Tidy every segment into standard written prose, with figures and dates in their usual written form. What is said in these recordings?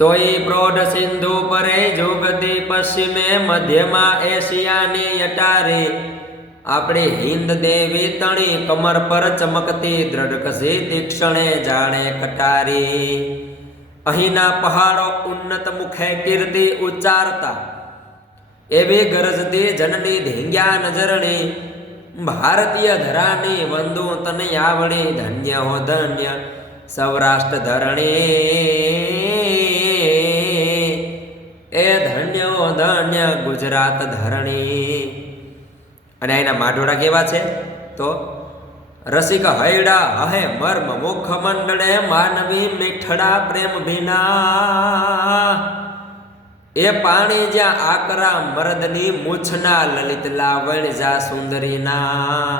તોય પ્રૌઢ સિંધુ પરે જોગતી પશ્ચિમે મધ્યમાં એશિયાની અટારે આપણી હિન્દ દેવી તણી કમર પર ચમકતી દ્રઢ કસી તીક્ષણે જાણે કટારી અહીંના પહાડો ઉન્નત મુખે કીર્તિ ઉચ્ચારતા એવી ગરજતી જનની ધીંગ્યા નજરણી ભારતીય ધરાની વંદુ તને આવડી ધન્ય હો ધન્ય સૌરાષ્ટ્ર ધરણી એ ધન્ય હો ધન્ય ગુજરાત ધરણી। અને એના માઢોડા કેવા છે તો રસિક હૈડા હે મર્મ મુખ મંડળે માનવી મીઠડા પ્રેમ ભીના એ પાણી જ્યાં આકરા મરદની મૂછના લલિત લાવણ જા સુંદરીના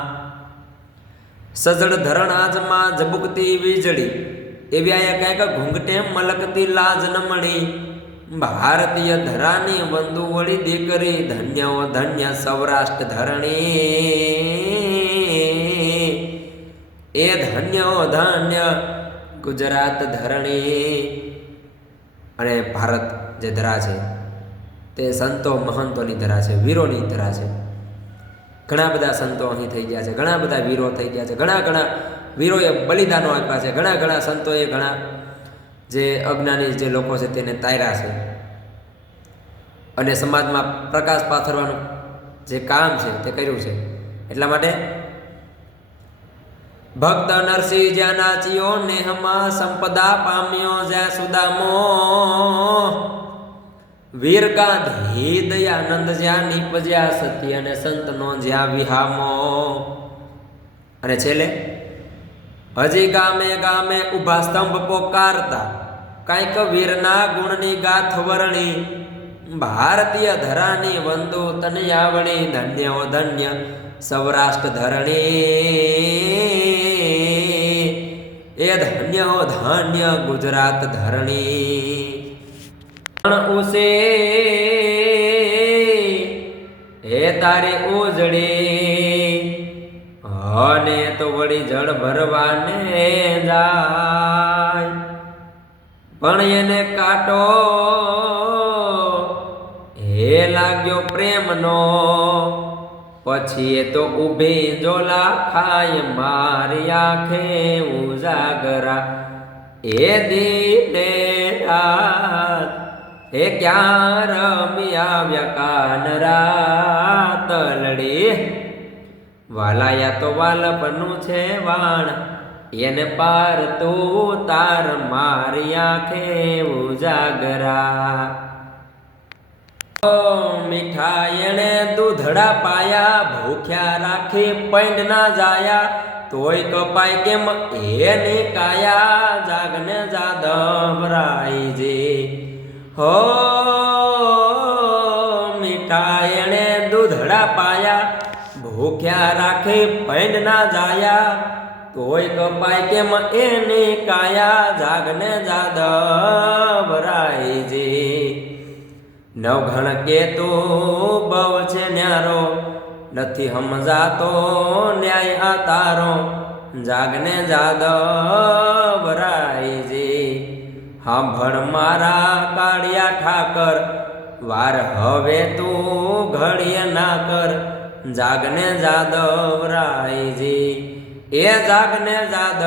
સજળ ધરણ આજમાં ઝબુકતી વીજળી એવી આયા કાંઈક ઘૂંઘટે મલકતી લાજ નમણી ભારતીય ધરાની વંદુ વળી દીકરી ધન્ય ઓ ધન્ય સૌરાષ્ટ્ર ધરણી એ ધન્ય ઓ ધન્ય ગુજરાત ધરણી। અને ભારત જે ધરા છે તે સંતો મહંતોની ધરા છે, વીરોની ધરા છે। ઘણા બધા સંતો અહીં થઈ ગયા છે, ઘણા બધા વીરો થઈ ગયા છે, ઘણા વીરોએ બલિદાનો આપ્યા છે, ઘણા સંતોએ ઘણા જે અજ્ઞાની જે લોકો છે તેને તાર્યા છે અને સમાજમાં પ્રકાશ પાથરવાનું જે કામ છે તે કર્યું છે। એટલા માટે ભક્ત નરસિંહ જ્યાં નાચ્યો નેહમાં સંપદા પામ્યો જ્યાં સુદામો વીરકાંત હી દયાનંદ જ્યાં નીપજ્યા સત્ય અને સંતનો જ્યાં વિહામો। અને છેલ્લે હજી ગામે ગામે ઉભા સ્તંભ પોકારતા કાંઈક વીરના ગુણની ગાથ વર્ણી ભારતીય ધરાની વંદુ તને આવણી ધન્ય ઓ ધન્ય સૌરાષ્ટ્ર ધરણી એ ધન્ય ઓ ધન્ય ગુજરાત ધરણી। ઉસે એ તારે ઉજળી અને તો વળી જળ ભરવાને જાય પણ એને કાંટો હે લાગ્યો પ્રેમનો પછી એ તો ઊભી જોલા ખાય મારી આંખે ઉજાગરા એ દીને રાત એ ક્યાં રમી આવ્યા કાનરા તલડી વાલાયા તો વાલપનું છે વાણ એને પાર તું તાર મારી આંખે ઉજાગરા। મીઠાઈ એણે દૂધડા પાયા ભૂખ્યા રાખી પૈંડ ના જાયા તોય કપાય કેમ એની કાયા જાગને જાદવરાયજી હો મીઠાઈ એણે દૂધડા પાયા ભૂખ્યા રાખી પૈંડ ના જાયા તોય કપાય કેમ એની કાયા જાગને જાદવરાયજી। નવઘણ કેતું બવ છે ન્યારો નથી સમજાતો ન્યાય આ તારો જાગને જાદવરાયજી। સાંભળ મારા કાળિયા ઠાકર વાર હવે તું ઘડીએ ના કર જાગને જાદવરાયજી એ જાગને જાદવ